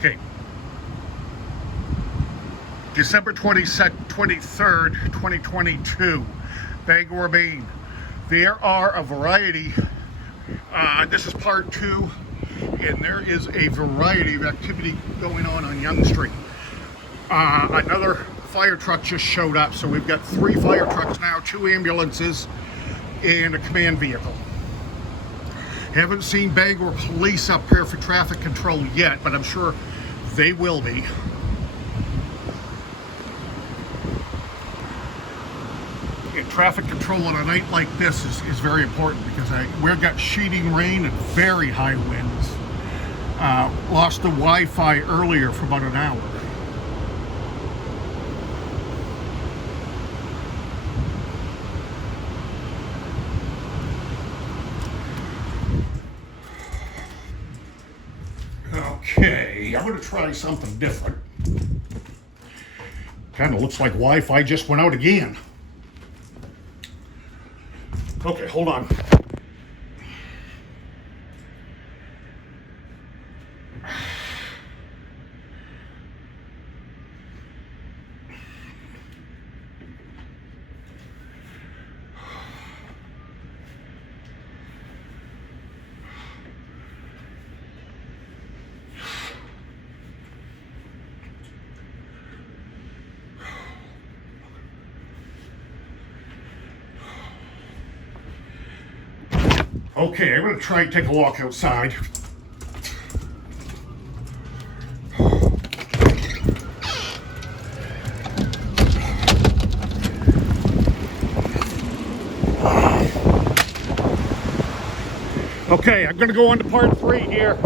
Okay. December 23rd, 2022, Bangor, Maine. There are a variety, this is part 2, and there is a variety of activity going on Young Street. Another fire truck just showed up, so we've got 3 fire trucks now, 2 ambulances, and a command vehicle. Haven't seen Bangor police up here for traffic control yet, but I'm sure they will be. And traffic control on a night like this is very important because we've got sheeting rain and very high winds. Lost the Wi-Fi earlier for about an hour. Okay, I'm going to try something different. Kind of looks like Wi-Fi just went out again. Okay, hold on. Okay, I'm going to try and take a walk outside. Okay, I'm going to go on to part 3 here.